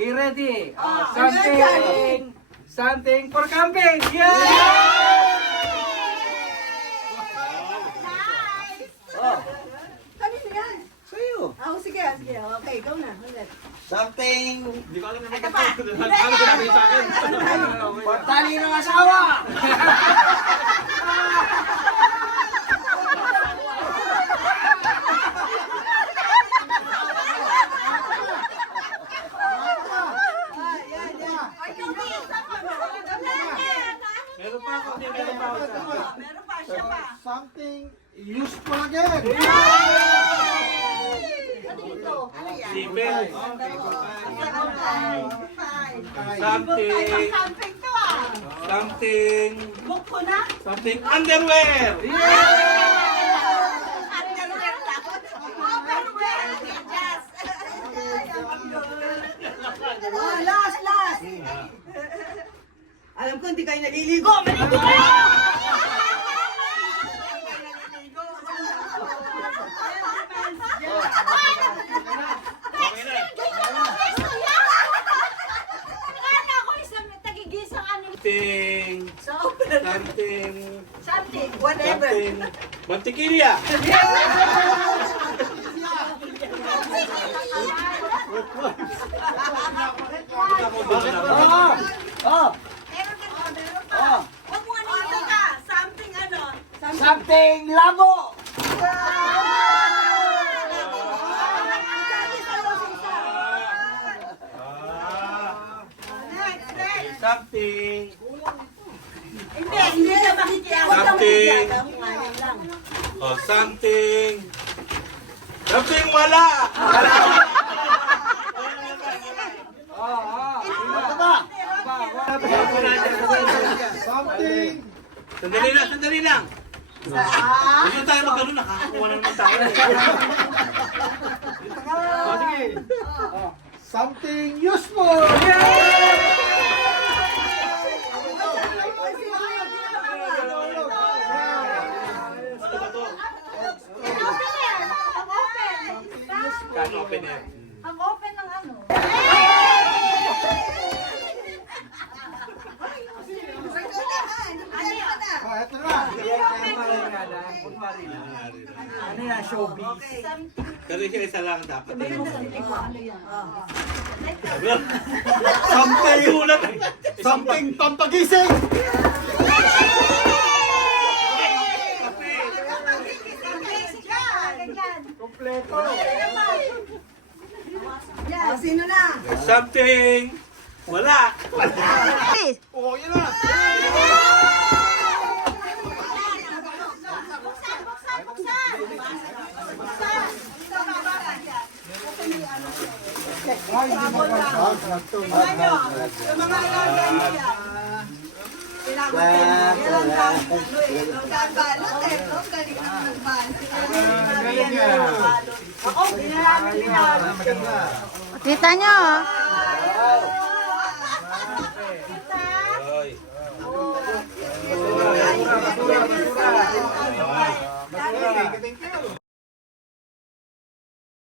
Be ready. Something for camping. Yeah! Kanino yan? Sa'yo. Sige. Okay, go na. Ulit. Something. Hindi ko alam naman Ito pa. ano ginagawa sa akin. Pagtali ng asawa. Meron pa ako. Meron pa ako. Meron pa, siya pa. Something useful again. Ano ito? Ano yan? Sipil. Something. Something to ah. Something. Book ko na. Something underwear. Underwear lang. Underwear. Yes. Oh, last. Alam ko hindi kayo naliligo. Maligo kayo! Okay na. Something, whatever. Mantikilya. Meron pa. Huwag mo ano ka. Something ano. Something labo. Next. Something. Hindi na makikiawa. Something. Oh, something. Something wala. Ano ba? Something. Sandali lang. Gusto tayo magkaroon, nakakakuha na naman tayo. Sige. Something useful. Can open air. Ang open ng ano? Ito na. Ano yan, showbiz? Pero siya isa lang dapat. Something. Sulat. Something pampagising. Kompleto. Sino na? Something wala. Oo, yun na. Ay, hindi mo mag-hug. Sa mga alaga niya. Nagbalot eh. Galing na nagbalot. Galing nga. Ako, hindi na namin pinalo. Maganda. Kita nyo, oh.